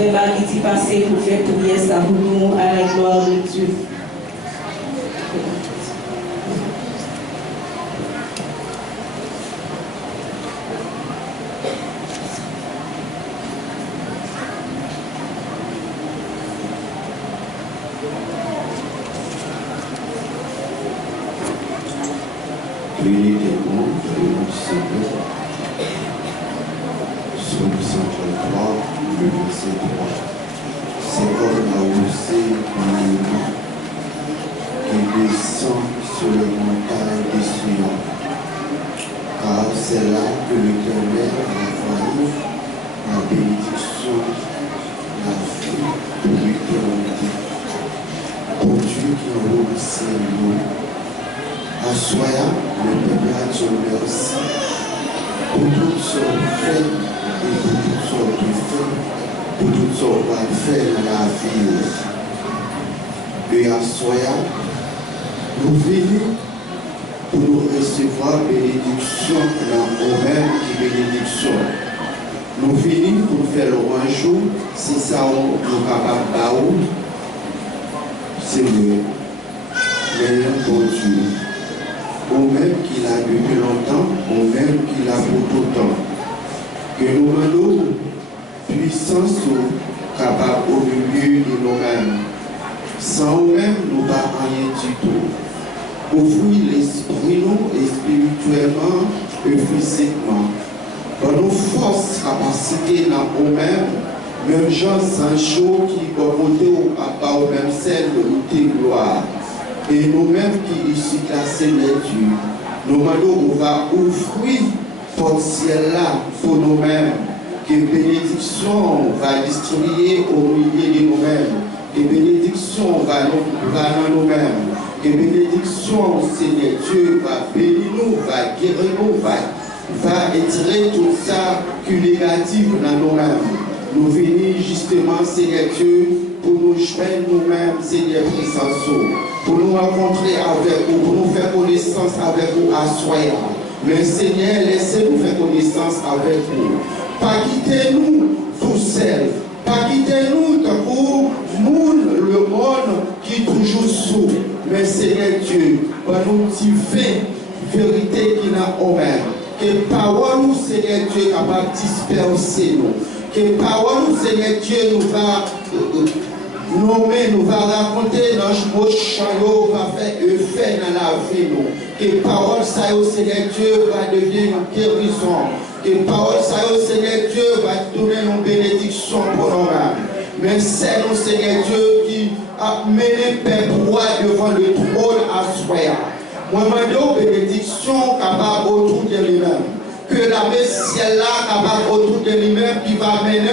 Frère Bagiti passé pour faire prière ça pour nous à la gloire de Dieu. Priez des mots de notre Seigneur. Psaume 133, le verset 3. C'est comme la rosée lumineuse qui descend sur le montagne des Sion. Car c'est là que l'Éternel a envoyé la bénédiction, la vie pour l'éternité. Pour Dieu qui enroule ses mots. Assoyant le peuple à son merci pour toutes sortes de faits et pour toutes sortes de faits, pour toutes sortes de faits dans la vie. Et assoyant, nous venons pour nous recevoir bénédiction dans nous-mêmes qui bénédiction. Nous venons pour faire le jour, si ça nous est capable de c'est vrai. Mais bon Dieu. Au même qu'il a depuis longtemps, au même qu'il a pour tout temps. Que nous rendons puissance capable au milieu de nous-mêmes. Sans nous-mêmes, nous ne pas rien du tout. Ouvrir l'esprit nous et spirituellement et physiquement. Dans nos forces, capacités dans nous-mêmes, même gens sans chaud qui vont monter au papa au même celle de lutter gloire. Et nous-mêmes qui ici classés les dieux, nous demandons on va ouvrir pour ciel là pour nous-mêmes, que bénédiction va distribuer au milieu de nous-mêmes, que bénédiction va dans nous-mêmes, que bénédiction, Seigneur Dieu, va bénir nous, va guérir nous, va étirer tout ça qui est négatif dans nous-mêmes. Nous venons justement, Seigneur Dieu, pour nous joindre nous-mêmes, Seigneur Présence, pour nous rencontrer avec vous, pour nous faire connaissance avec vous à Soya. Mais Seigneur, laissez-nous faire connaissance avec vous. Pas quittez-nous tout seuls. Pas quittez-nous pour le monde qui est toujours sourd. Mais Seigneur Dieu, va nous dire vérité qui n'a au même. Que parole nous, Seigneur Dieu, capable de disperser nous. Que parole, Seigneur Dieu, nous va nommer, nous va raconter dans le chariot, va faire effet dans la vie. Que parole, ça, Seigneur Dieu, va devenir une guérison. Que parole, ça, Seigneur Dieu, va donner une bénédiction pour nous-mêmes. Mais c'est nous, Seigneur Dieu, qui a mené Père roi devant le trône à Soya. Moi, je demande bénédiction capable autour de lui-même. Que la ciel là capable autour de lui-même qui va mener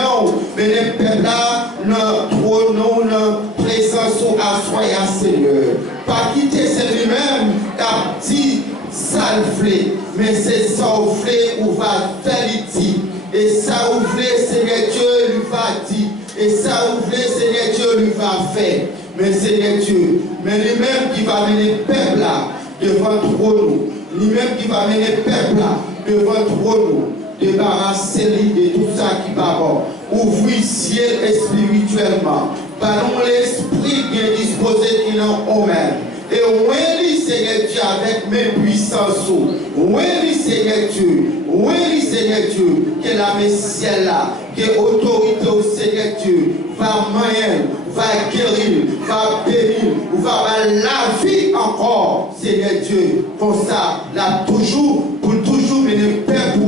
le peuple là notre trône, notre présence à Soya Seigneur. Pas quitter c'est lui-même qui a dit salvé, mais c'est ça ouvlé où va faire ici. Et ça ouvlé Seigneur Dieu lui va dire. Et ça ouvlé Seigneur Dieu lui va faire. Mais Seigneur Dieu, mais lui-même qui va mener le peuple là devant le trône, lui-même qui va mener le peuple là devant le trône, débarrasser-lui de tout ça qui va bon. Ouvrir ciel et spirituellement. Par l'esprit bien disposé qui est en même. Et oui, Seigneur Dieu, avec mes puissances. Oui, Seigneur Dieu. Oui, Seigneur Dieu. Que la ciel là, que l'autorité au Seigneur Dieu va moyen, va guérir, va bénir, va la vie encore, Seigneur Dieu. Comme ça, là, toujours, pour toujours mener peuple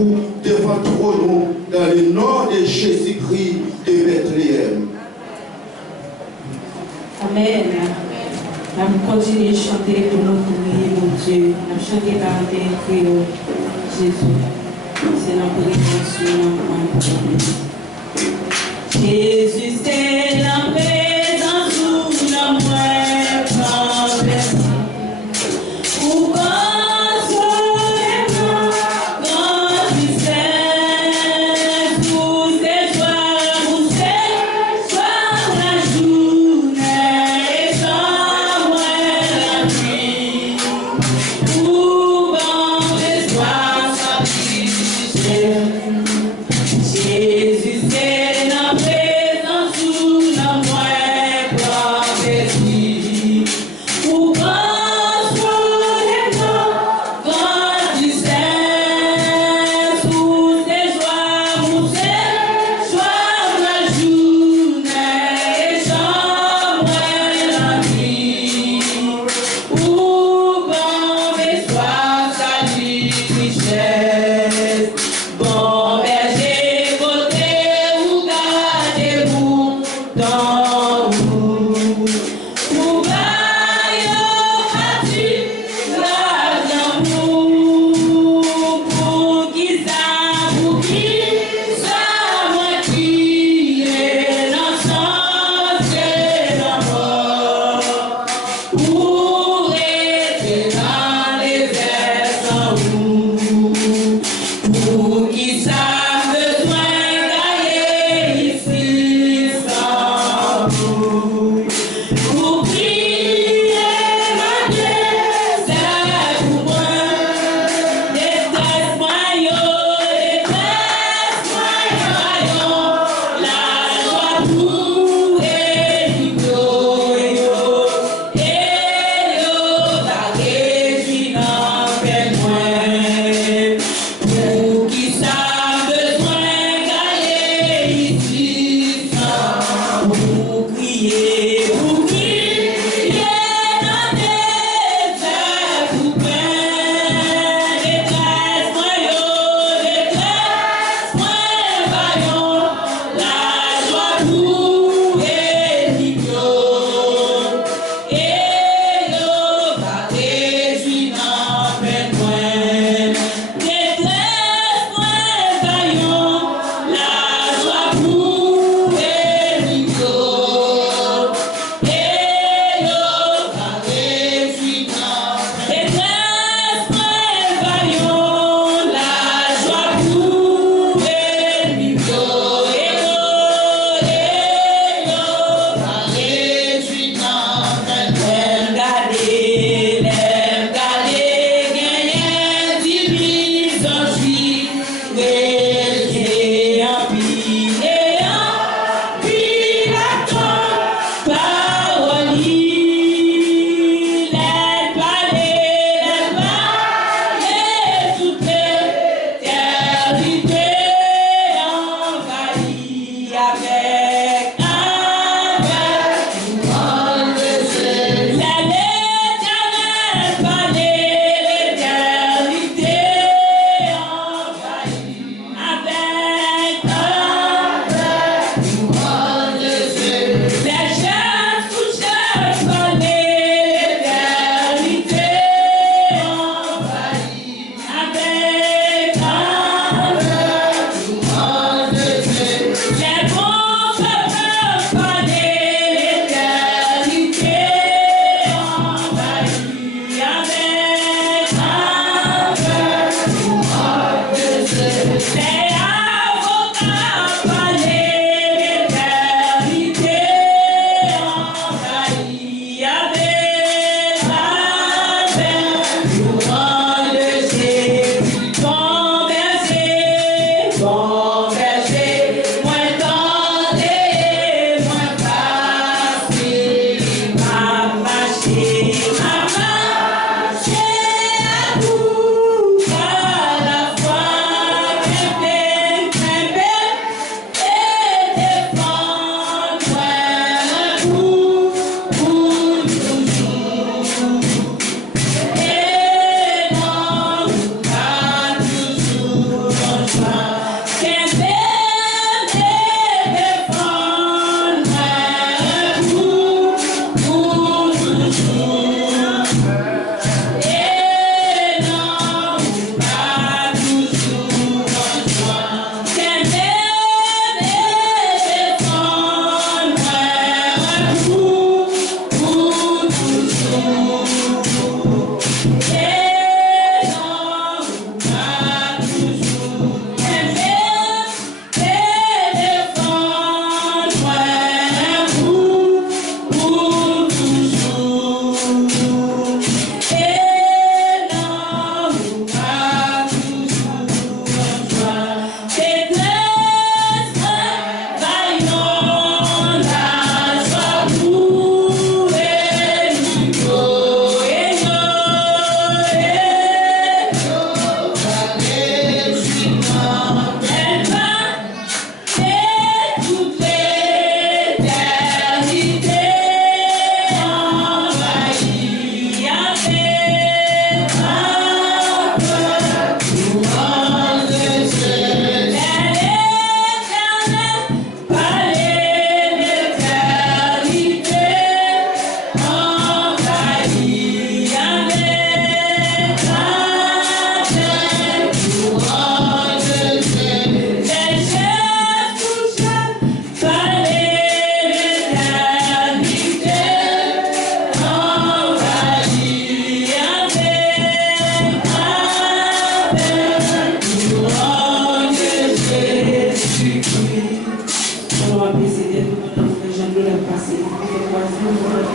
devant le trône, dans le nom de Jésus-Christ de Bethléem. Amen. On continue à chanter pour nous prier, mon Dieu. On chanter par un créole. Jésus. C'est notre réponse. Jésus, c'est la présence sous la moelle complète. Jésus, c'est la présence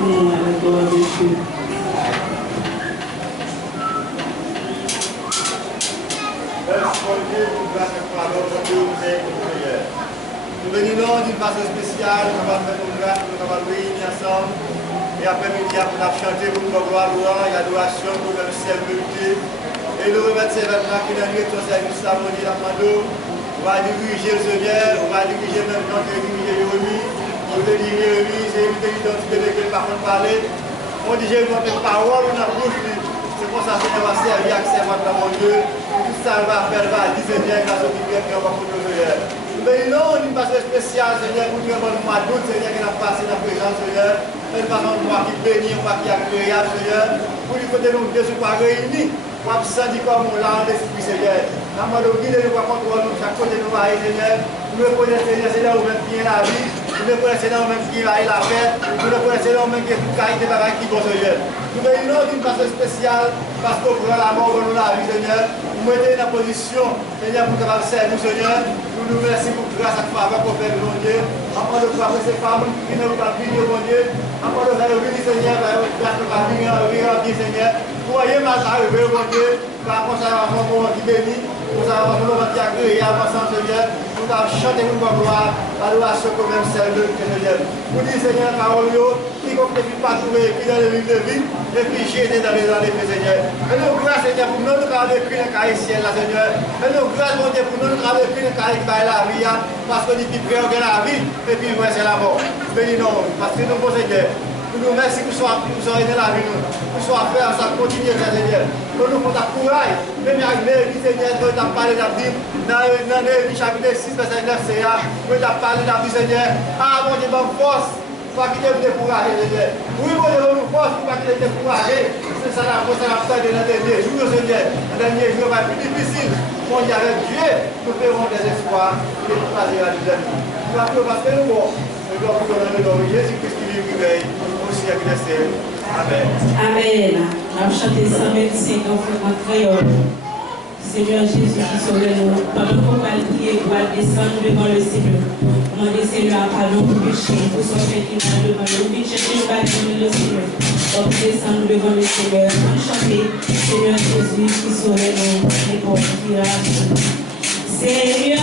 nous à la gloire de Dieu. Merci pour Dieu, pour grâce et pour la gloire de Dieu, nous prière. Nous venons d'une façon spéciale, nous allons faire nos grâces, nous allons réunir ensemble. Et après-midi, pour nous chanter pour notre gloire, et adoration pour notre serviteur. Et nous remettre ces vêtements qui nous ont ton service à mon Dieu, on va diriger le Seigneur, on va diriger même Jean qui dirige Jérémie. On va diriger Jérémie, c'est une identité de quelle par contre parler. On dit Jérémie, on parole, on a bouche. C'est pour ça que Seigneur va servir avec ses voix mon Dieu. Tout ça va faire, va dire Seigneur, grâce au Dieu qui va pour nous Seigneur. Mais non, une façon spéciale, Seigneur, pour tout le monde, mois d'août, Seigneur, qui a passé dans la présence, Seigneur. Une façon de moi qui bénit, moi qui est agréable, Seigneur. Pour lui côté nous, Dieu, ne soit pas réunis. Moi, je sens comme on l'a en esprit, Seigneur. Dans mon guide, nous va contrôler nous, chaque côté nous va aller, Seigneur. Nous reconnaissons, Seigneur, c'est là où même qui est la vie. Nous reconnaissons, Seigneur, même qui va la paix. Nous reconnaissons, Seigneur, même qui est toute qualité de travail qui est bon, Seigneur. Nous bénissons d'une façon spéciale parce qu'on prend la mort de nous la vie, Seieur. Nous mettons dans la position, Seigneur, pour capable de servir, Seigneur. Nous nous remercions pour grâce à faveur qu'on fait, mon Dieu. Afin de pouvoir ces femmes qui ne pas venir, mon Dieu. Afin de faire venir, Seigneur, grâce à la vie, Seigneur. Voyez ma arriver, mon Dieu, par conservation qui bénit, nous avons qui agréable ensemble, Seigneur. Nous avons chanté une gloire, l'adoration comme même celle de Seigneur. Vous dites, Seigneur, parole, quiconque ne peut pas trouver qui dans le livre de vie, et puis j'ai été dans les années, Seigneur. Et nous, grâce, Seigneur, pour nous, nous avons écrit le cahier ciel, là, Seigneur. Et nous, grâce, mon Dieu, pour nous, nous avons écrit le cahier qui va la vie, parce que nous, qui prêt, on gagne la vie, et puis, ouais, c'est la mort. Bénis-nous, parce que nous, bon Seigneur. Nous nous remercions pour soit aidé la vie, pour soit faire ça continuer, Seigneur. Pour nous faire courage, même avec les Seigneur, nous avons parlé de la vie, dans le chapitre 6, verset 9, c'est là, nous avons parlé de la vie, Seigneur. Ah, mon Dieu, bonne force, pour pas qu'il te découragé, Seigneur. Oui, mon Dieu, bonne force, pour pas qu'il te découragé. C'est ça la force, la fin de notre dernier jour, Seigneur. Le dernier jour va être plus difficile. Mon Dieu, avec Dieu, nous ferons des espoirs et nous passerons à Dieu. Nous allons parce que nous bon. Nous allons vous donner le nom de Jésus-Christ qui vit, qui veille. Amen. Amen. On va chanter 125 en frère créole. Seigneur Jésus qui sauve nous. Pendant qu'on va prier, on va descendre devant le Seigneur. Demander Seigneur pardon pour péché, pour son fait qui va devant nous. Puis chercher le bâtiment le Seigneur. On descendre devant le Seigneur. On chanter Seigneur Jésus qui sauve nous. Et pour qui Seigneur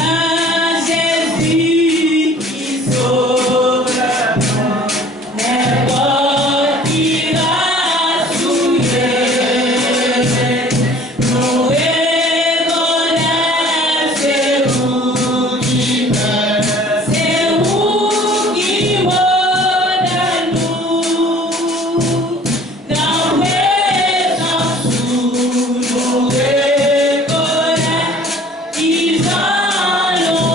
Jésus qui sauve nous. Ils allons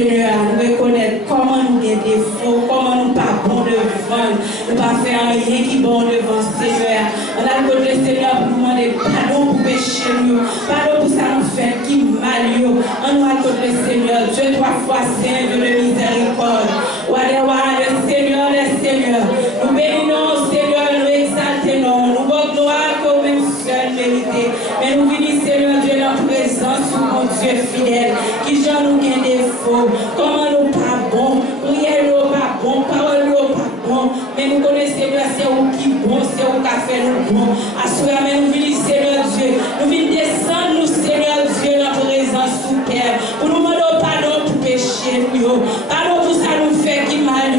Seigneur, nous reconnaître comment nous avons des défauts, comment nous ne pas bons devant, nous ne pas faire rien qui est bon devant Seigneur. On a le côté Seigneur pour nous demander pardon pour péché, pardon pour ça nous fait qui mal. On nous a le côté Seigneur, Dieu 3 fois Saint de miséricorde. Le Seigneur, nous bénissons Seigneur, nous exaltons, nous voulons gloire comme même seul mérité. Mais nous venons Seigneur Dieu dans la présence de mon Dieu fidèle, qui j'en nous gagne des faux, comment nous pas bon, prière nous pas bon, parole nous pas bon, mais nous connaissons Seigneur, c'est où qui bon, c'est où qui a fait nous bon. À ce moment, nous venons Seigneur Dieu, nous venons descendre nous Seigneur Dieu dans la présence sous terre, pour nous demander pardon pour péché, pardon pour ça nous fait qui mal,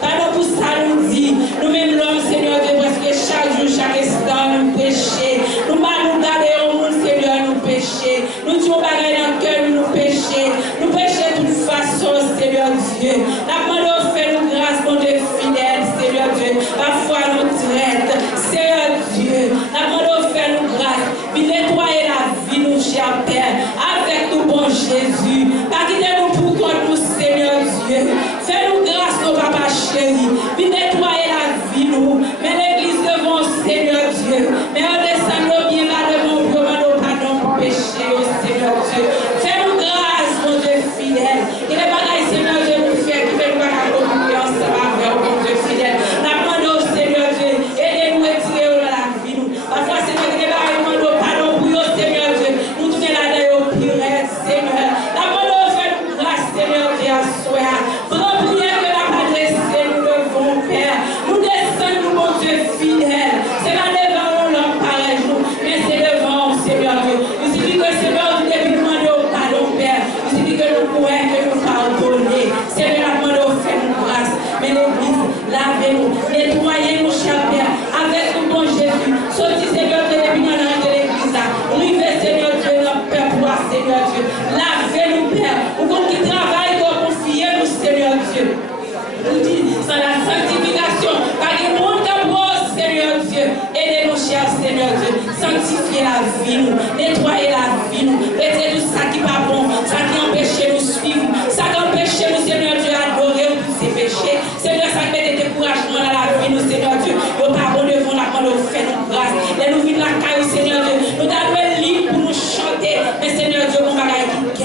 pardon pour ça nous dit, nous-mêmes l'homme Seigneur Dieu, parce que chaque jour, chaque instant, nous péchons, nous garder au monde Seigneur, nous péchons, nous disons bagaille dans le cœur, nous péchons de toute façon Seigneur Dieu, la demande fait nous grâce, mon Dieu fidèle Seigneur Dieu, parfois nous traite, Seigneur Dieu, la demande fait nous grâce, puis nettoyer la vie, nous cher Père, avec nous bon Jésus, pas quitter nous pour contre nous Seigneur Dieu, fais-nous grâce, nos papas chéris, puis nettoyer la vie, nous, mais l'église devant Seigneur Dieu, mais on descend bien là devant nous, nous pardon pour péché, Seigneur Dieu, fais-nous grâce, mon Dieu fidèle, et les bagailles Seigneur Dieu nous fait, qui fait nous pas communiquer ensemble avec mon Dieu fidèle, la demande Seigneur Dieu, aidez-nous à retirer dans la vie, nous, parfois Seigneur Dieu, nous pardon pour vous, Seigneur Dieu, nous tournons la tête au pire, Seigneur, la demande fait nous grâce, Seigneur Dieu, à soi, prends prière que la adressée, nous devons, Père, nous descendons, mon Dieu fidèle, c'est pas devant l'homme pareil, mais c'est devant, Seigneur Dieu, il suffit que Seigneur Dieu, depuis demander au pardon, Père, il suffit que nous pourrions que nous pardonner, Seigneur, la demande au fait nous grâce, mais l'église, lavez-nous, nettoyez-nous, cher Père, avec nous, bon Jésus, sortis, Seigneur Dieu, depuis dans l'âge de l'église, rivez, Seigneur Dieu, notre Père, pour Seigneur Dieu, lavez-nous, Père, ou qu'on qui travaille, qu'on confie, nous, Seigneur Dieu. Nous dit, sans la sanctification, par le monde d'abord, Seigneur Dieu, aidez-nous, cher Seigneur Dieu, sanctifiez la vie, nous, nettoyez la vie, nous, mettez tout ça qui n'est pas bon, ça qui empêche nous suivre, ça qui empêche nous, Seigneur Dieu, adorer tous ces péchés, Seigneur, ça qui met des découragements dans la vie, nous, Seigneur Dieu, nous pardon devant la quand nous fait nous grâce, et nous vivons la caille, Seigneur Dieu, nous avons un livre pour nous chanter, mais Seigneur Dieu, mon bagage qui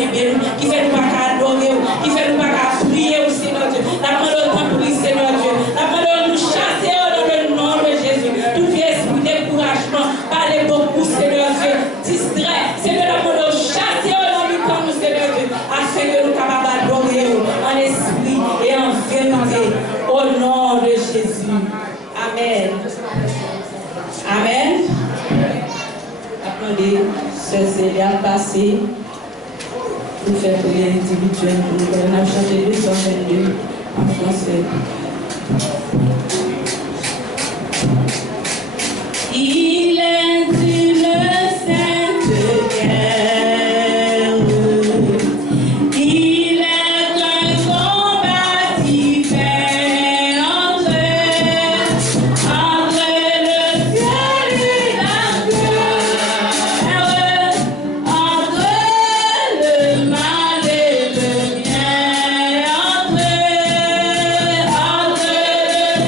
fait nous pas adorer, qui fait nous pas prier, Seigneur Dieu, la demande pour Seigneur Dieu, la demande nous chasser dans le nom de Jésus, tout esprit de découragement, parlez beaucoup, Seigneur Dieu, distrait, Seigneur, la demande chasser dans le temps, Seigneur Dieu, afin que nous capables d'adorer en esprit et en vérité, au nom de Jésus. Amen. Amen. Attendez, ce Seigneur passé, pour faire prière individuelle, on a chanté 222 en français. Il est une sainte guerre, il est un combatif entre le ciel et la terre, entre le mal et le bien, entre le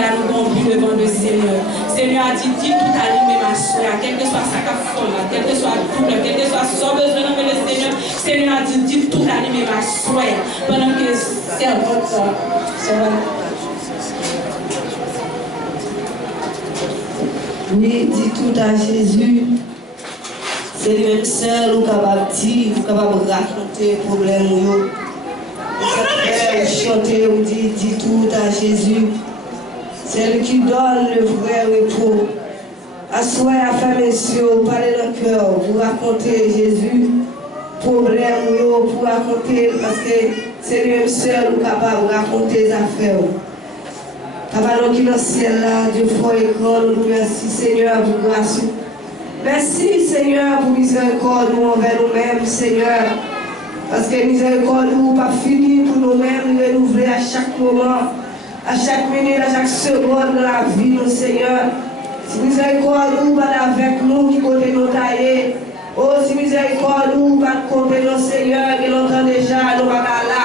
là, nous avons devant le Seigneur. Seigneur a dit, dis tout allumer ma soeur, quel que soit sa folle, quel que soit tout, quel que soit son besoin, mais le Seigneur, Seigneur a dit, dis tout allumer ma soeur, pendant que c'est votre Oui, dis tout à Jésus. C'est lui-même seul ou capable de dire, ou capable de raconter le problème. Ou chanter ou dire, dis tout à Jésus. C'est lui qui donne le vrai repos. Assoyez à faire messieurs, parlez dans le cœur, vous racontez Jésus, problème, pour raconter, parce que c'est lui-même seul ou capable de raconter les affaires. Papa, qui est dans le ciel là, Dieu fort et grand, nous merci Seigneur pour grâce. Merci Seigneur pour miséricorde envers nous-mêmes, Seigneur. Parce que miséricorde nous pas fini pour nous-mêmes, renouveler à chaque moment, à chaque minute, à chaque seconde de la vie, nous Seigneur. Si miséricorde nous pas avec nous qui côté nous tailler. Oh, si miséricorde nous pas compter nos Seigneur, qui longtemps déjà, nous pas là.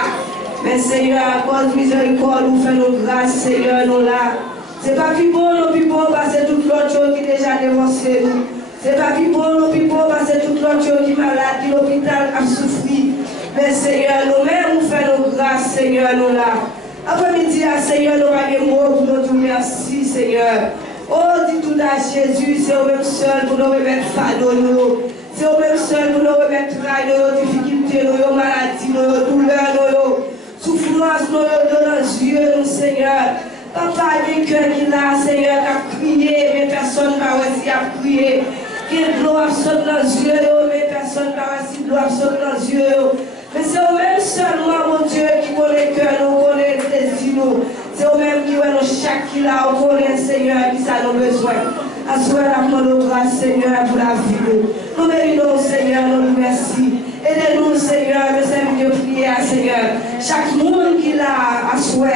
Mais Seigneur, à cause de miséricorde, nous faisons grâce, Seigneur, nous là. C'est pas plus bon, non plus bon, parce que toute l'autre chose qui est déjà dévancé nous. C'est pas plus bon, non plus bon, parce que toute l'autre chose qui est malade, qui l'hôpital a souffert. Mais Seigneur, nous-mêmes, nous faisons grâce, Seigneur, nous là. Après-midi, Seigneur, nous avons des mots pour nous dire merci, Seigneur. Oh, dis tout à Jésus, c'est au même seul pour nous remettre fardeau, nous. C'est au même seul pour nous remettre travail, nos difficultés, nos maladies, nos douleurs, nos souffrance, nous dans les yeux, nous, Seigneur. Papa, il y a un cœur qui là, Seigneur, qui a crié, mais personne n'a réussi à crier. Qu'il doit sortir dans les yeux, mais personne n'a réussi à sortir dans les yeux. Mais c'est au même seulement, mon Dieu, qui connaît le cœur, nous connaît le désir, nous. C'est au même qui connaît chaque qui là, on connaît, Seigneur, qui ça nos besoins. Assoyez la main de grâce, Seigneur, pour la vie. Nous méritons, Seigneur, nous merci. Aidez-nous, Seigneur, de servir de prière, Seigneur. Chaque monde qui l'a à souhait,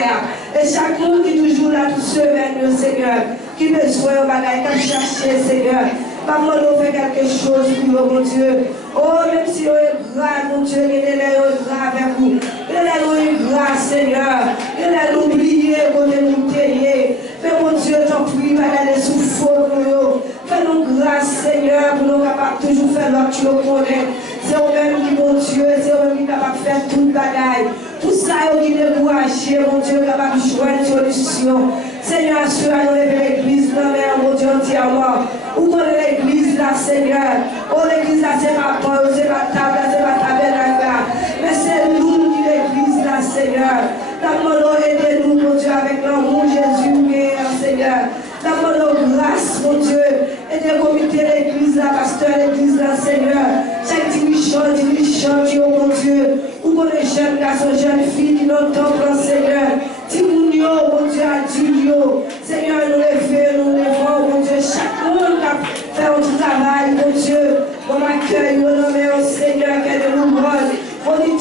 et chaque monde qui est toujours là, tout semaine, Seigneur, qui besoin de bagaille, qui chercher, Seigneur. Pas moi de faire quelque chose pour nous, mon Dieu. Oh, même si on est grave, mon Dieu, il est grave avec vous. Il est grave, Seigneur. Il est oublié, qu'on est nous tailler. Mais mon Dieu, t'en prie, va aller sous faux, nous. Fais-nous grâce, Seigneur, pour nous capables toujours faire notre tu le connais. C'est au-même qui, mon Dieu, c'est au-même qui est capable de faire toute bagaille. Tout ça, qui est découragé, mon Dieu, capable de jouer une solution. Seigneur, assure-nous l'église, mon Dieu, entièrement. Où connaît l'église là, Seigneur? Oh, l'église là, c'est ma porte, c'est ma table, c'est ma tabernacle. Mais c'est nous qui l'église là, Seigneur. D'abord, aidez-nous, mon Dieu, avec l'amour Jésus, Seigneur. D'abord, grâce, mon Dieu. Aidez le comité de l'église là, pasteur de l'église là, Seigneur. Chaque dirigeant, Dieu, mon Dieu. Où connaît jeunes garçons, jeunes filles qui n'ont pas plan, Seigneur. Timounio, mon Dieu, à Dieu. Seigneur, nous levons, mon Dieu, chaque monde qui fait notre travail, mon Dieu. On accueille, on nomme au Seigneur, qu'elle est nombreuse. On dit,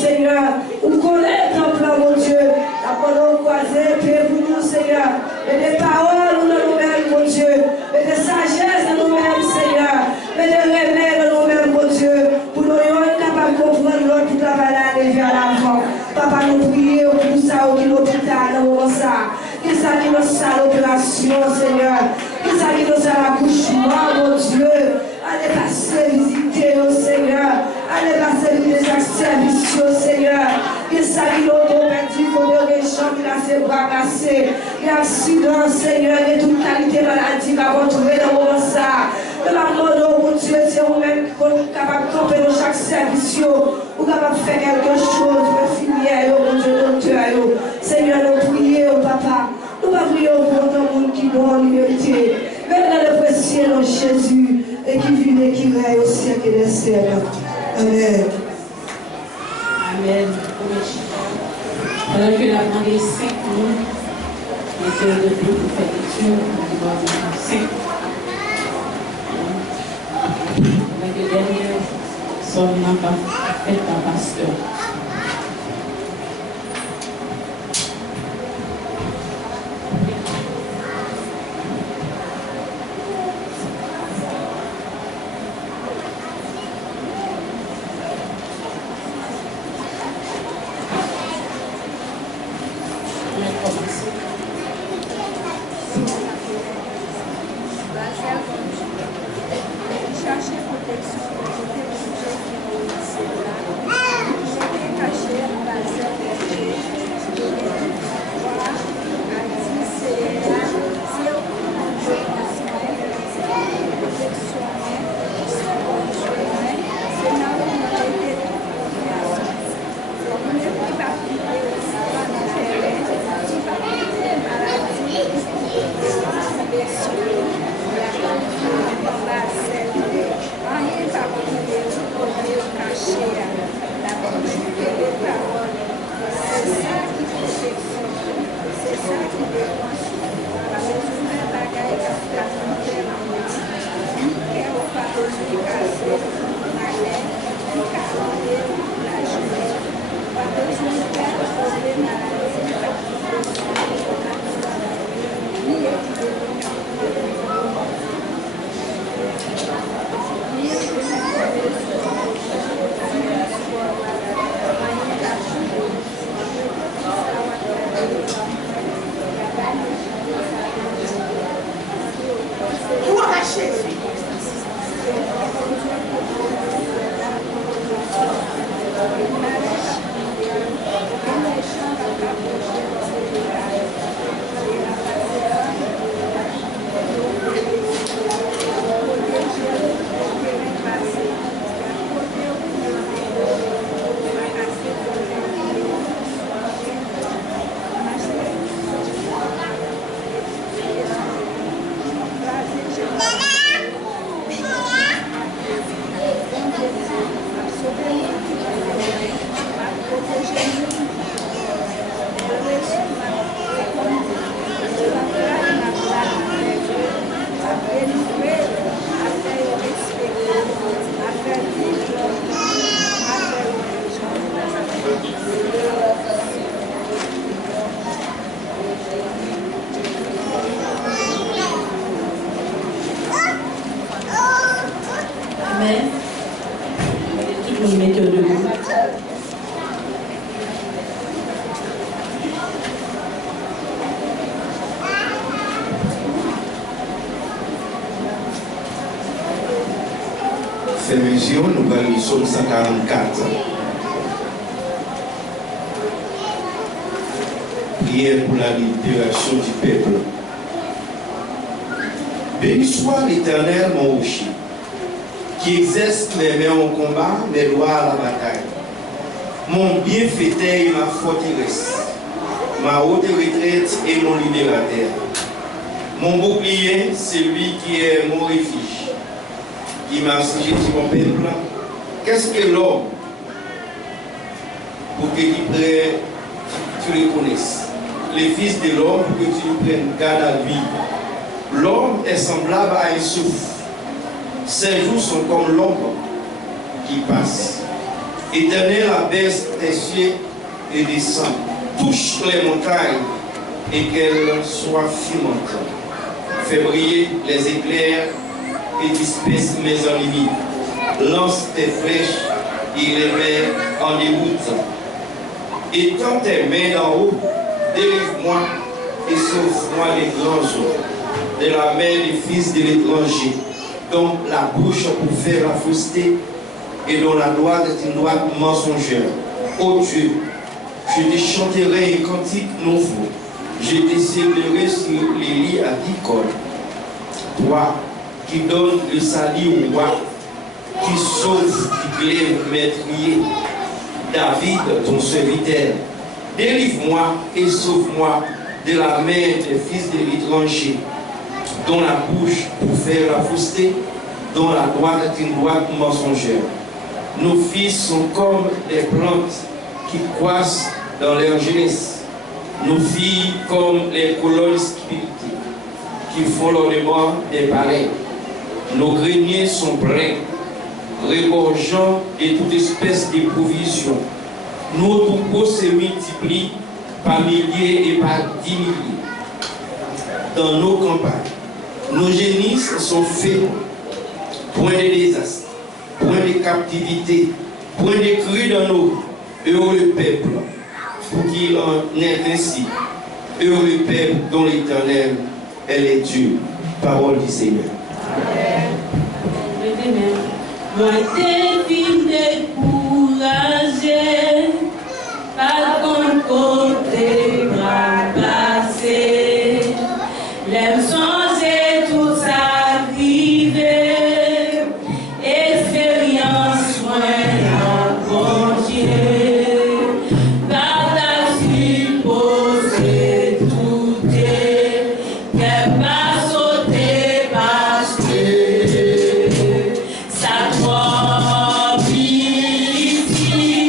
Seigneur. On connaît ton plan, mon Dieu. La parole croisée, paix pour nous, Seigneur. Et des paroles, nous nous-mêmes, mon Dieu. Et des sagesses, nous nous-mêmes, Seigneur. Et des remèdes, nous nous-mêmes, mon Dieu. Pour nous, nous sommes capables de comprendre l'autre pour travailler vers l'avant. Papa, nous prions pour ça, au l'hôpital, dans ça. Qui ça qui nous sert l'opération, Seigneur. Qui ça qui nous sert l'accouchement, mon Dieu. Allez passer, visiter, oh Seigneur. Allez passer, visiter chaque service, Seigneur. Qui ça qui nous a perdu, qu'on a des gens qui ont ses bras cassés. Il y a accident, Seigneur, et toute qualité de maladie qui va retrouver dans le moment ça. De la mode, mon Dieu, c'est vous-même qui sommes capables de camper dans chaque service. Ou capable de faire quelque chose, de finir, mon Dieu, docteur. Seigneur, nous prions, papa. Nous prions pour ton monde qui est en liberté. Même dans le précieux nom Jésus, et qui vit et qui règne au siècle des siècles. Amen. Amen. Alors que la demandé 5 minutes, et que le Dieu pour faire lecture, on va vous 5. Avec le dernier somme fait par pasteur. Mais, tout le monde met debout. Fait mesure, nous allons lire Psaume 144. Prière pour la libération du peuple. Béni soit l'Éternel, mon rocher, qui exerce mes mains au combat, mes lois à la bataille. Mon bienfaiteur et ma forteresse, ma haute retraite et mon libérateur. Mon bouclier, c'est lui qui est mon refuge, qui m'a assiégé sur mon peuple. Qu'est-ce que l'homme pour que tu le connaisses? Les fils de l'homme pour que tu prennes garde à lui. L'homme est semblable à un souffle. Ses jours sont comme l'ombre qui passe. Éternel, abaisse tes cieux et descend. Touche les montagnes et qu'elles soient fumantes. Fais briller les éclairs et disperse mes ennemis. Lance tes flèches et les mets en déroute. Étends tes mains d'en haut, délivre-moi et sauve-moi des grands eaux, de la main des fils de l'étranger, dont la bouche pour faire la fausseté et dont la droite est une droite mensongère. Ô Dieu, je te chanterai un cantique nouveau, je te célébrerai sur les lits à 10 cordes. Toi qui donnes le salut au roi, qui sauve, qui glaive meurtrier, David, ton serviteur, délivre-moi et sauve-moi de la main des fils de l'étranger, dont la bouche pour faire la fausseté, dont la droite est une droite mensongère. Nos fils sont comme des plantes qui croissent dans leur jeunesse. Nos filles comme les colonnes spirituelles qui font l'ornement des palais. Nos greniers sont pleins, regorgeant de toute espèce de provisions. Nos troupeaux se multiplient par milliers et par 10 milliers. Dans nos campagnes, nos génisses sont faits, point de désastre, point de captivité, point de crues dans nos. Heureux le peuple, pour qu'il en est ainsi. Heureux le peuple dont l'Éternel est le Dieu. Parole du Seigneur. Moi, t'es ville découragée, pas ton côté bras passé, l'aime changer tout arrivé, expérience moins à continuer, par la supposée tout est, qu'elle va sauter parce que ça trop ici.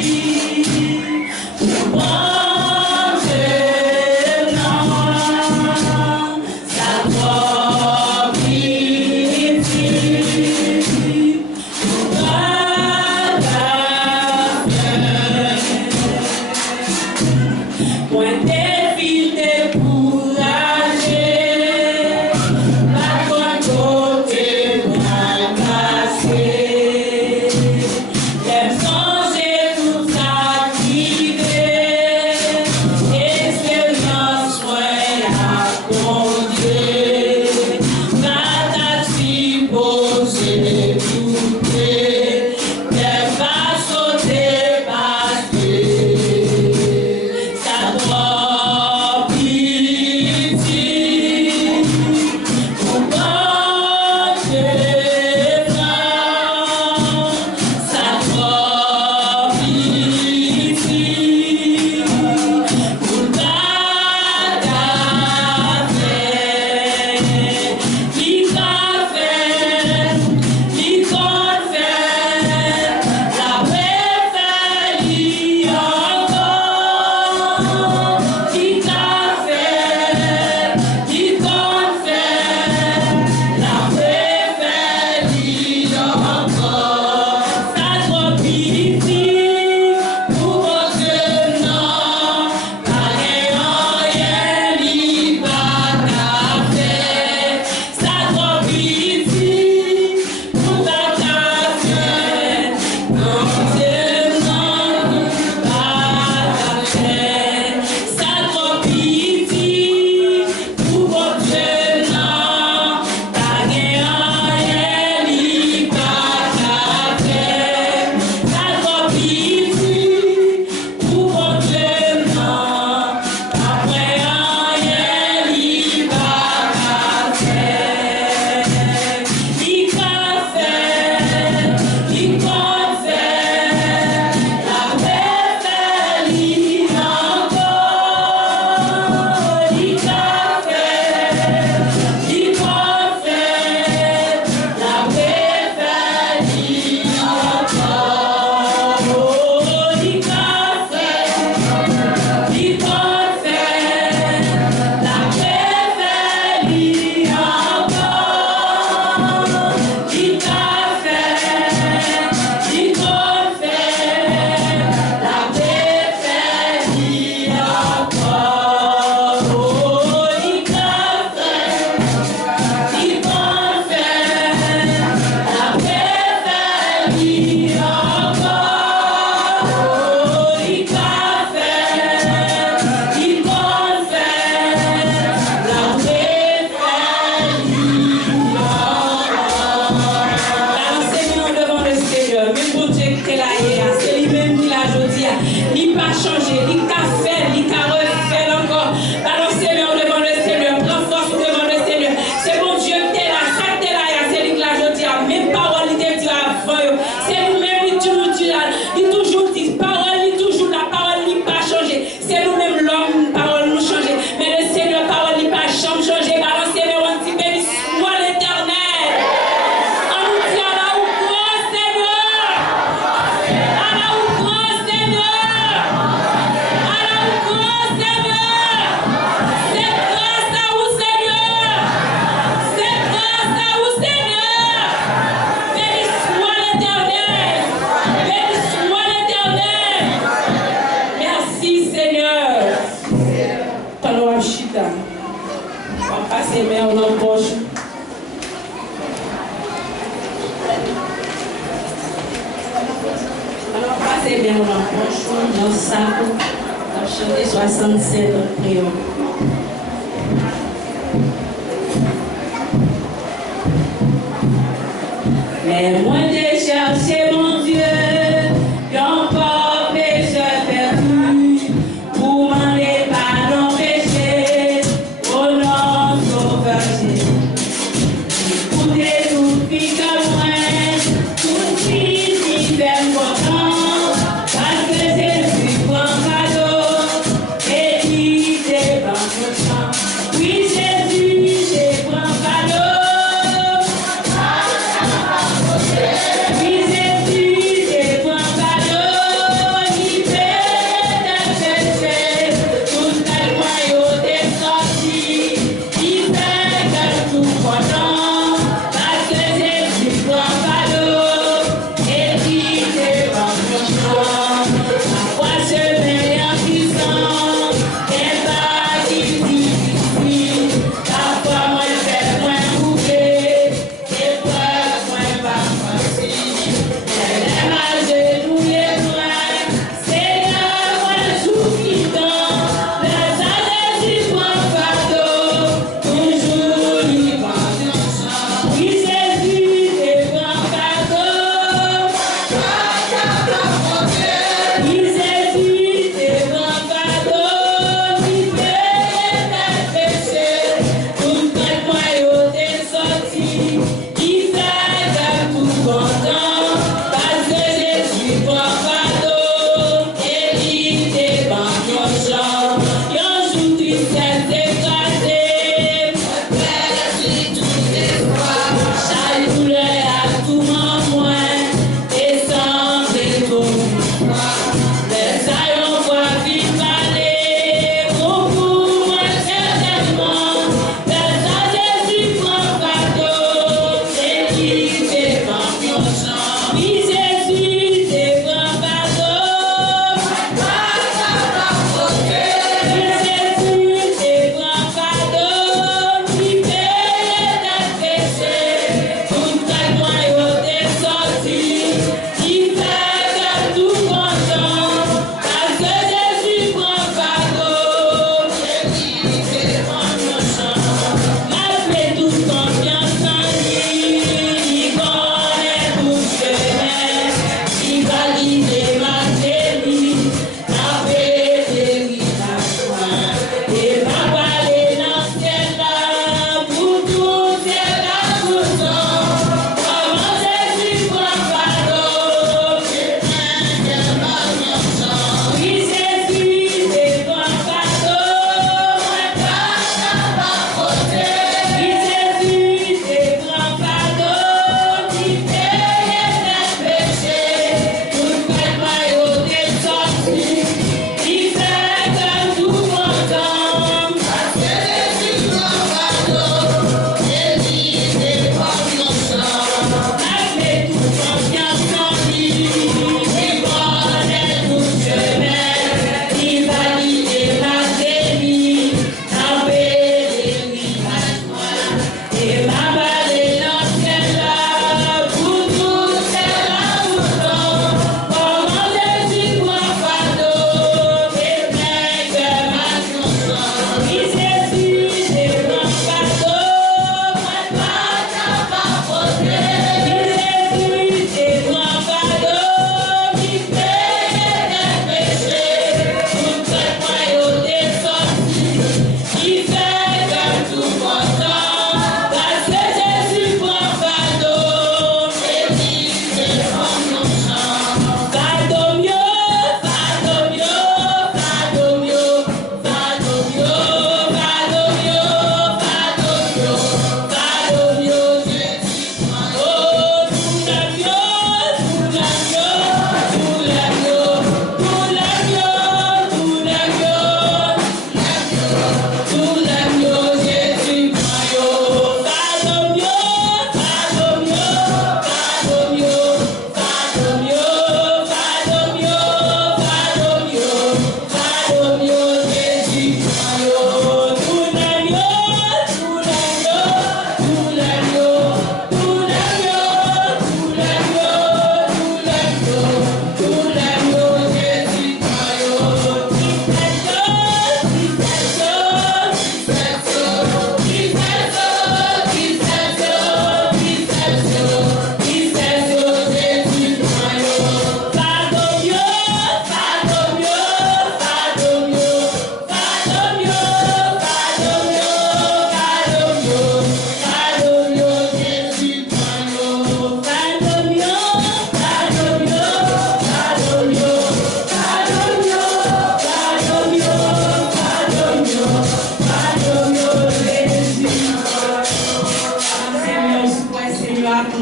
passer bien dans la poche, dans le sac, on a chanté 67 en prière. Mais moi j'ai cherché mon Dieu, y'en pas péché perdu, pour m'en pardon péché, au nom de Sauveur Jésus. Écoutez tout fille comme moi, tout fille qui fait content, parce que c'est le plus grand cadeau, et qui dépend de sang. Oui, Jésus, c'est grand cadeau.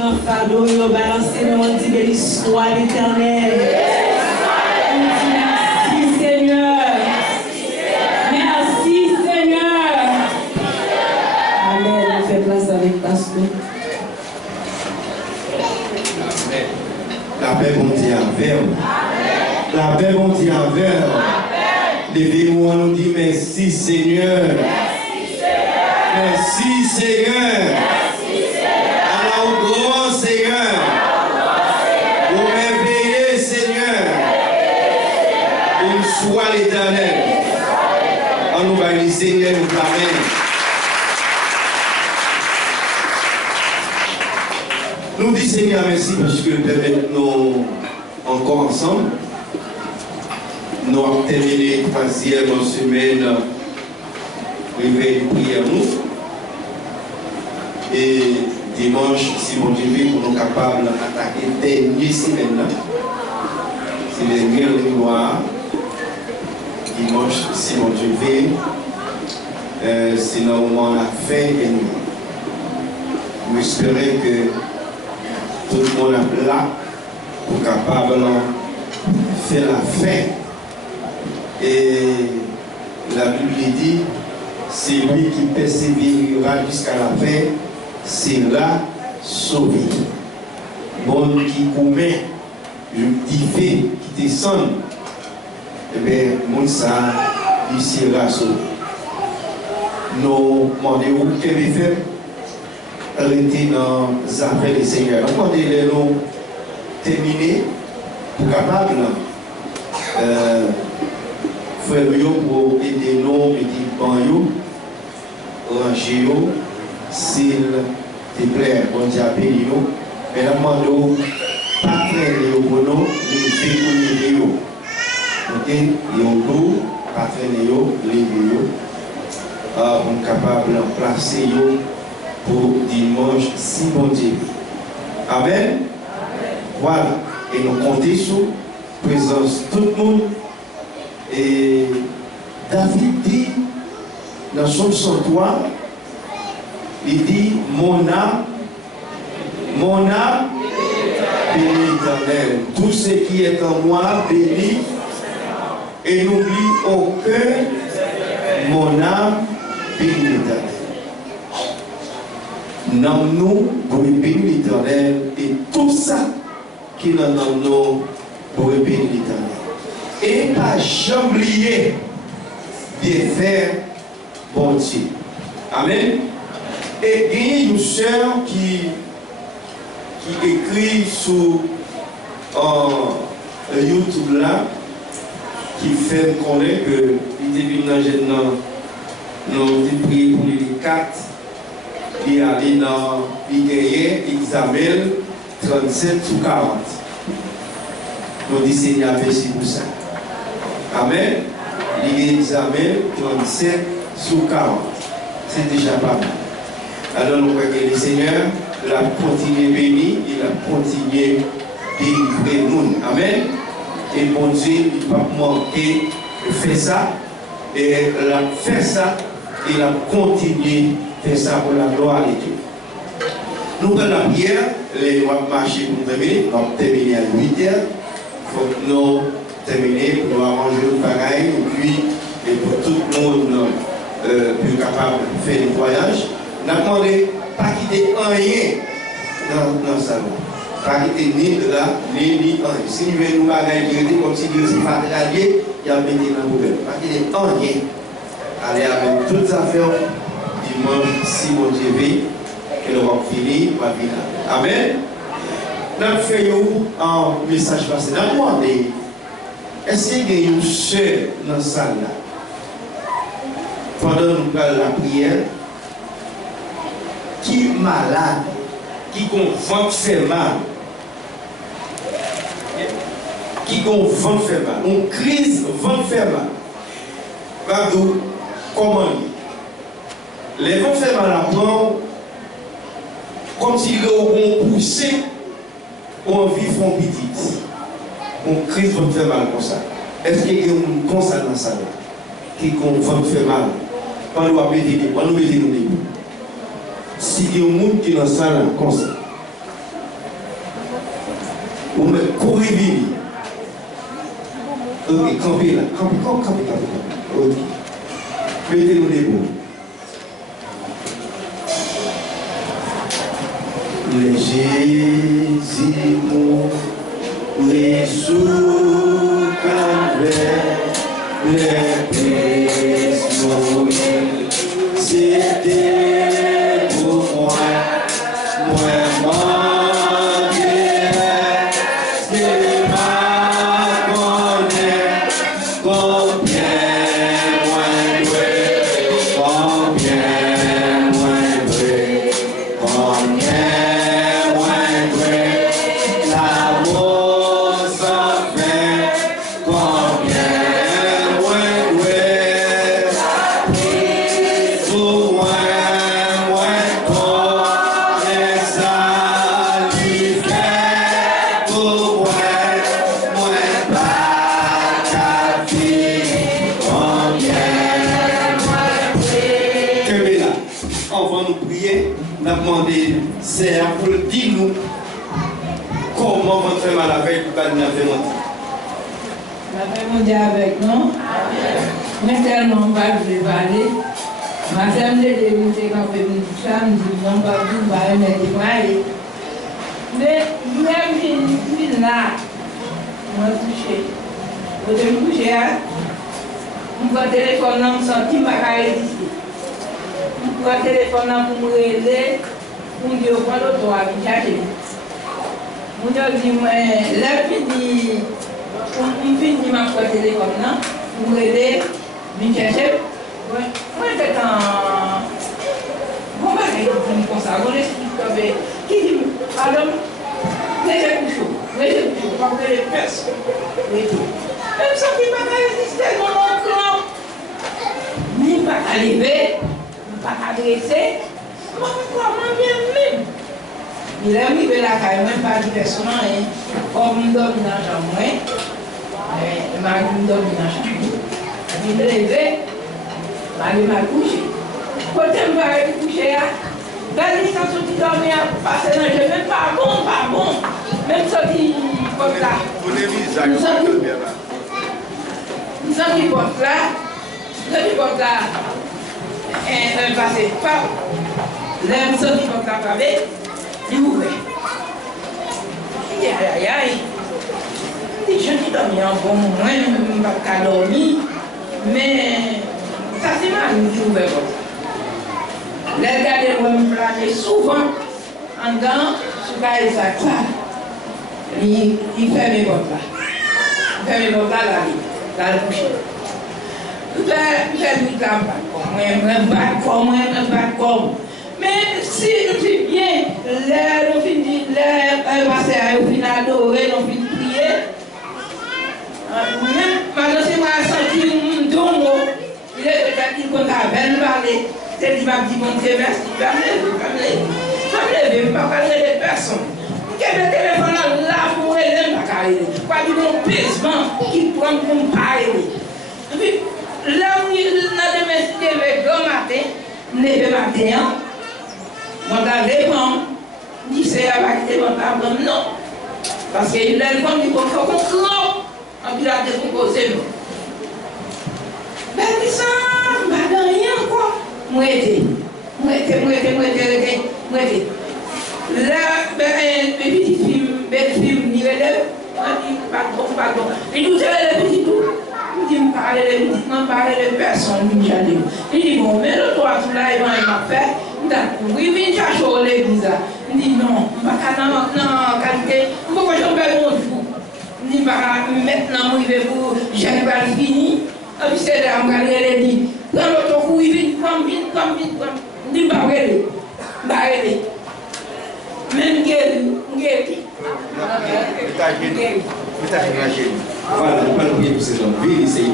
prend fardeau, yo balancer nous, on dit béni soit l'Éternel. Merci Seigneur. Merci Seigneur. Amen. On fait place avec Pasteur. Amen. La paix bon Dieu envers. La paix bon Dieu envers. Levez-nous, on nous dit merci Seigneur. Merci Seigneur. Alors grand Seigneur. Au merveilleux Seigneur. Il soit l'Éternel. On nous va dire Seigneur, nous t'amène. Nous disons Seigneur merci parce que nous encore ensemble. Nous avons terminé la troisième semaine réveil de prière nous. Et dimanche, si mon Dieu veut, nous sommes capables d'attaquer la dernière semaine. C'est les derniers noirs. Dimanche, si mon Dieu veut, c'est normalement la fin et nous. Nous espérons que tout le monde est là pour capable de faire la fin. Et la Bible dit, c'est lui qui persévérera jusqu'à la fin, sera sauvé. Bon qui commet, qui fait, qui descend, eh bien, mon ça, il sera sauvé. Nous demandons qu'est-ce qu'il fait, arrêter dans les affaires des Seigneurs. Nous demandons nous terminer pour capable frère pour aider nous, équipement, ranger, s'il te plaît, bon Dieu, bénis-nous. Mais nous demandons pas traîner pour nous, les découvrir. Ok? Et on peut pas traîner, les vidéos, on est capable de placer pour dimanche si bon Dieu. Amen? Voilà. Et nous comptons sur la présence de tout le monde. Et David dit dans son 103, il dit mon âme, bénis l'Éternel. Tout ce qui est en moi, bénis. Et n'oublie aucun, mon âme, bénis l'Éternel. Nous, pour bénir l'Éternel, et tout ça qui est dans nous, pour bénir l'Éternel. Et pas jamais oublier de faire bon Dieu. Amen. Et il y a une sœur qui écrit sur YouTube là, qui fait connaître que il était venu nous prier pour les 4. Il est allé dans l'examen 37 sur 40. Nous disons Seigneur, merci pour ça. Amen. L'examen 37 sur 40. C'est déjà pas mal. Alors nous croyons que le Seigneur l'a continué béni, il a continué délivrer le monde. Amen. Et bon Dieu, il ne va pas manquer de faire ça. Et il a fait ça, il a continué de faire ça pour la gloire de Dieu. Nous prenons la prière, nous allons marcher pour terminer. Nous allons terminer à 8h. Il faut que nous terminer pour arranger le bagaille et puis pour tout le monde plus capable de faire des voyages. Nous avons demandé pas quitter rien dans le salon. Pas quitter ni de là, ni rien. Si nous voulons nous bagaille comme si Dieu s'est fait radier, il y a mis dans le problème. Pas quitter rien. Allez avec toutes les affaires dimanche, si mon Dieu veut, et nous allons finir, on va finir. Amen. Nous avons fait un message passé. Nous avons demandé, est-ce qu'il y a une sœur dans la salle là? Pendant nous parlons la prière, qui est malade, qui vent fait mal, qui vent fait mal, une crise vent fait mal. Regardez comment les vents fait mal à prendre, comme si ils ont poussé pour vivre en petit. Une crise vent fait mal comme ça. Est-ce qu'il y a une conscience dans ça qui vent fait mal? Quand nous mettons nous. Si il y a un monde qui est dans ça, comme ça, Vous me courez vite. Ok, campez là. Campez. Ok. Mettez-nous des mots. Le Jésus mourit sous Calvaire, le Christ mourit, c'était pour moi, c'est pour dire-nous comment votre frère à la veille pour pas nous faire mentir. La paix mondiale avec nous. Mais tellement pas je vais parler. Ma femme de débuter quand je me dit non pas tout, va mettre mal. Mais même une là, on touché. Au début touché, mon téléphone n'a pas senti ma résister. Mon téléphone n'a pas me pour me dire qu'on doit chercher. On dit, la fille on finit ma téléphone, pour m'aider, me chercher. Moi, j'étais en. Bon, je vais comme ça. On explique qui dit, alors, laissez coucher, pas que les fesses. Même ça qui m'a résisté dans mon clan. Ni pas arriver, pas adresser. Même. Il est arrivé là, quand même pas de personne, comme dominant en moi, et ma dominant en moi. Il est levé, m'a couché. Quand je me coucher, ben, ils sont sortis dormir, passer dans le jeu, même pas bon. Même sortis comme ça. Nous sommes comme ça, un passé pas. L'homme sorti comme ça, il ouvert. Il dit aïe. Les gens qui dorment en bon moment, je ne vais pas dormir, mais ça c'est mal, il ouvert comme ça. Les gars, ils me planer souvent en gants, sur les sacs là. Il ferme comme ça. Il ferme comme ça, là, le coucher. Il fait du travail, moi. Mais si nous vivons bien, nous finissons, nous finissons adorer, nous finissons prier. Même maintenant, si moi je sens qu'il il est peut-être qu'on a bien parlé. C'est dit, m'a dit, bon Dieu, merci, je vais me lever, pas parler de personne. Quel est le téléphone là pour me lever, pas parler. Quoi, du bon pèsement qui prend pour me parler. Puis, là où il a démesté avec le matin, le matin, mon répond, dit c'est avec tes montables, non. Parce qu'il a répondu qu'il faut qu'on clope, en plus il a décomposé. Ben, il s'en va dans rien, quoi. Moi, là, ben, petit film, belle film, il est pardon. Il nous a les petits tout. Il dit, me parler de personne, il dit, bon, mais le toit, tout là, il m'a fait. Oui, il vient chercher l'église. Il dit, non, je ne vais pas qualité. Je ne vais pas faire mon fou. Il dit, maintenant, je vais pour, je n'ai pas fini. Et puis, c'est là, il dit, dans l'autre coup, il vient, comme vite. Il dit, je même guéri. Voilà, on parle bien pour ces hommes. Venez, c'est là.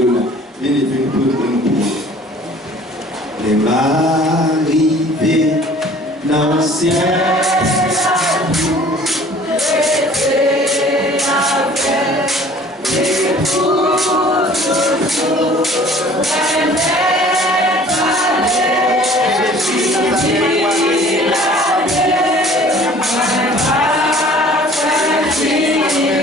Venez pour nous. Les m'arriver dans le ciel. Yeah.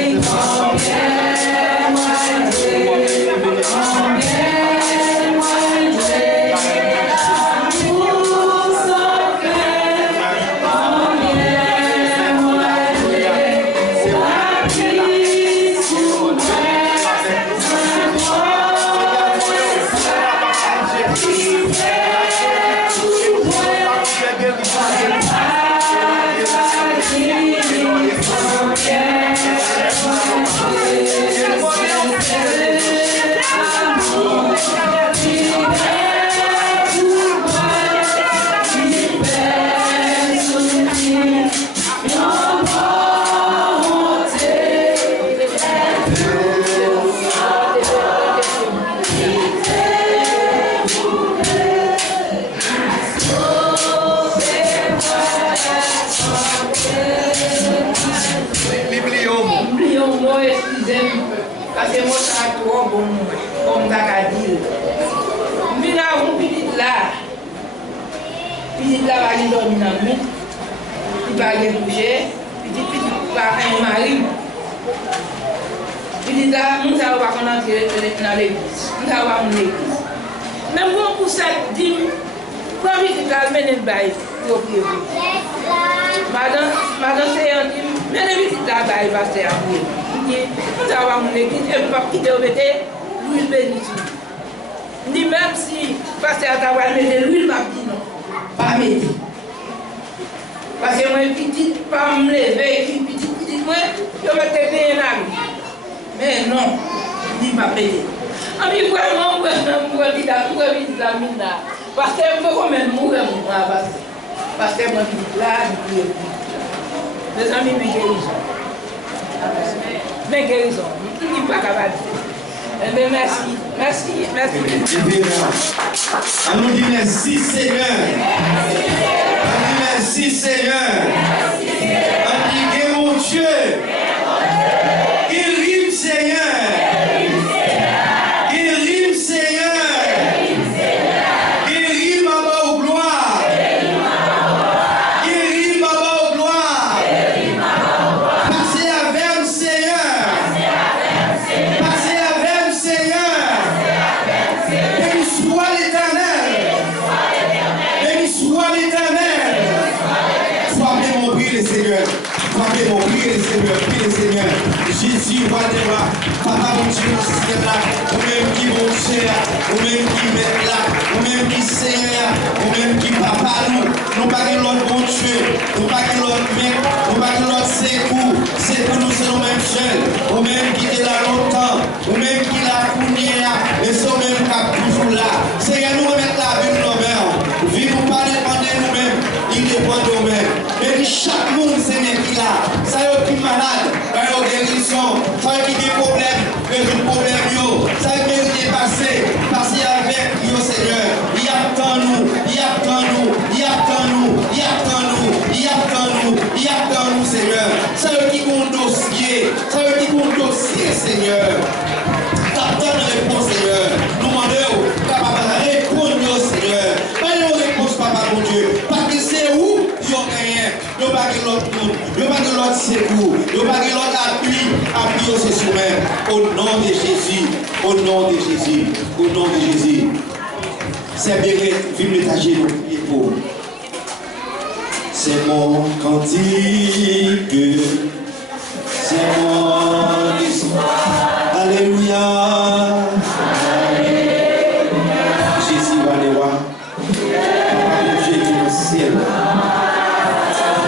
Parce que moi, ça a trop bon, comme ça a dit. Mais là, on petit là va aller dormir dans le mythe, il va aller coucher, petit va un mari. Petit là, nous ne savons pas qu'on entre dans l'église, nous savons pas l'église. Même pour ça, dit, quand petit là, mener le bail, pour prier. Madame, c'est un dit, mais le petit là, il va se faire prier. Nous avons l'église, et nous ne pouvons pas quitter au métier, l'huile bénite. Ni même si pasteur a mis l'huile, m'a dit non, pas mettre. Parce que moi, petit, pas me lever, petit, moi, je vais te payer un ami. Mais non, il m'a payé. Ami, vraiment, moi, je vais la mine là. Parce que je veux quand même mourir, parce que moi, je suis là, je suis là. Les amis, mais guérison. Mais guérison, il n'est pas capable. Mais merci. On nous dit merci Seigneur. On dit merci Seigneur. On dit mon Dieu. Il rime Seigneur. Il rime Seigneur. Il rime à bas au gloire. Il rime à bas au gloire. Passez avec le Seigneur. Passez avec le Seigneur. Béni soit l'Éternel. Béni soit l'Éternel. Frappez mon prix, le Seigneur. Frappez mon prix, le Seigneur. Prie le Seigneur. Jésus, roi des rois. Papa, mon Dieu, le Seigneur là. Vous-même qui mon cher. Vous-même qui m'êtes là. Vous-même qui Seigneur. Vous-même qui papa nous. Nous pas que l'autre bon Dieu. Nous pas que l'autre mec. Nous pas que l'autre secours. C'est pour nous, c'est nous-mêmes jeunes. Vous-même qui est là longtemps. Vous-même qui l'a fourni là. Et c'est nous-mêmes qui est toujours là. Seigneur, nous remettre la vie de nos mères. Vie nous pas dépendre de nous-mêmes. Il dépend de nous-mêmes. Mais chaque monde, Seigneur, qui là. Ça y est, qui est malade. Ça y est, guérison. Ça y est, qui a des problèmes. Résoudre le problème, yo. Ça y est, mérité passer. Passer avec yo, Seigneur. Il attend nous. Il attend nous. Il attend nous. Il attend nous. Il attend nous. Il attend nous, Seigneur. Ça y est, qui a un dossier. Ça y est, qui a un dossier, Seigneur. T'attends la réponse, Seigneur. Nous demandons, capable de répondre, Seigneur. Pas de réponse, Papa, mon Dieu. Parce que c'est où il y a rien. Il n'y a pas de l'autre monde. Il n'y a pas de l'autre secours. Il n'y a pas de l'autre appui. Appui au soumettre. Au nom de Jésus. Au nom de Jésus. Au nom de Jésus. C'est bien que vive l'étagère pour. C'est mon cantique. C'est mon histoire. Alléluia. Jésus va les voir. Papa mon Dieu qui est au ciel.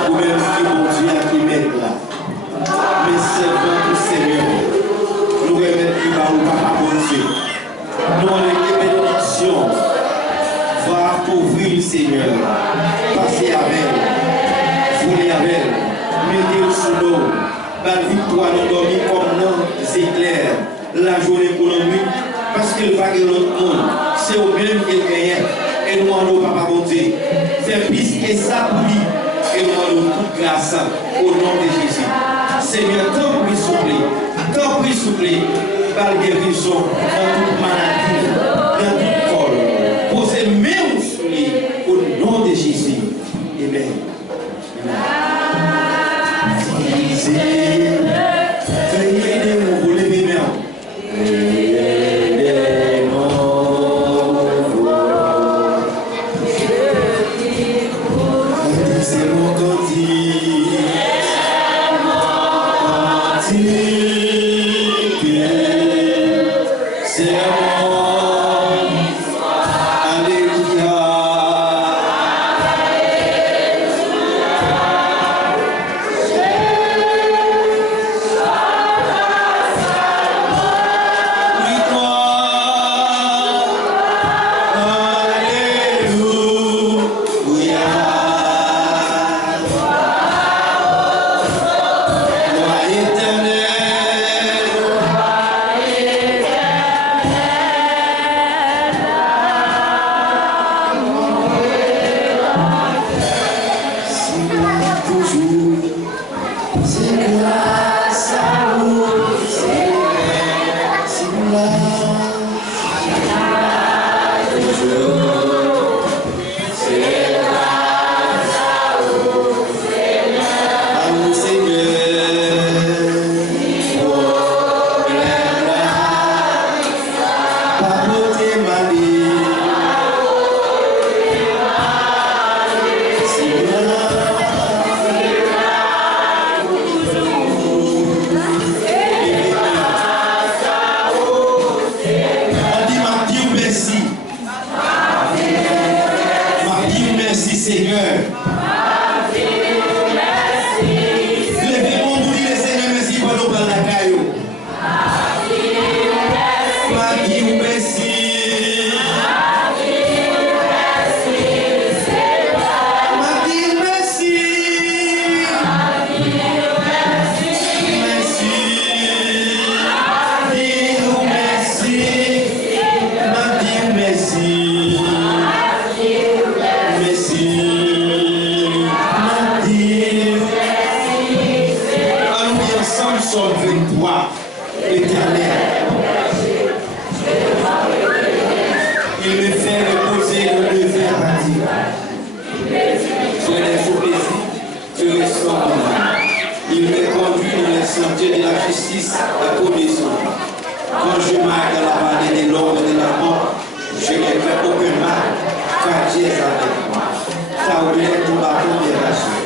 Vous-même qui mon Dieu qui m'aide là. Mais c'est votre Seigneur. Nous remettons qui va au Papa mon Dieu. Nous on est bénédiction. Va couvrir le Seigneur. Passez avec. Foulez avec. Mettez-le sous l'eau. La victoire nous dormir comme nos éclairs. La journée pour nos nuits. Parce qu'il va que notre monde. C'est au même qu'il gagne. Et nous demandons, Papa bon Dieu. Faire plus et ça pour lui. Et nous demandons toute grâce au nom de Jésus. Seigneur, tant pis souffler, par guérison dans toute maladie, dans tout corps. Posez même sur lui au nom de Jésus. Amen. Veillez de nous, vous levez mes mains. C'est mon cantique. C'est mon histoire. Alléluia. C'est grâce à vous, Seigneur. Psaume 23, Éternel. Il me fait reposer le lever paradis. J'ai des faux plaisirs, je ressens mon âme. Il me conduit dans les sentiers de la justice à cause de son nom. Quand je marche dans la vallée de l'ombre et de la mort, je ne fais aucun mal, car Dieu est avec moi. Ta houlette, ton bâton de rassure.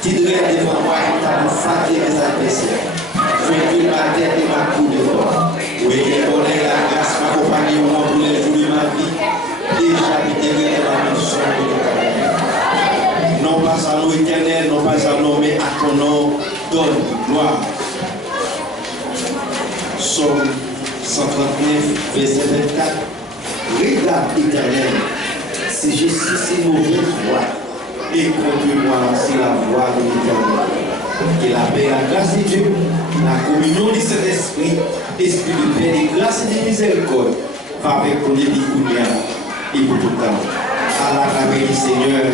Tu dresses devant moi et ta bouche flattée mes adversaires. Je incline ma tête et ma cour devant. Oui, les bonheurs et la grâce m'accompagneront tous les jours de ma vie. Et j'habiterai dans la maison de l'Éternel. Non pas à nous éternel, non pas à nous, mais à ton nom, donne gloire. Psaume 139, verset 24. Regarde, Éternel, si je suis si mauvaise voie, et conduis-moi sur la voie de l'Éternel. Que la paix et la grâce de Dieu, la communion de cet esprit, esprit de paix, de grâce et de miséricorde, va avec ton édicounière et pour tout le temps. À la grâce du Seigneur.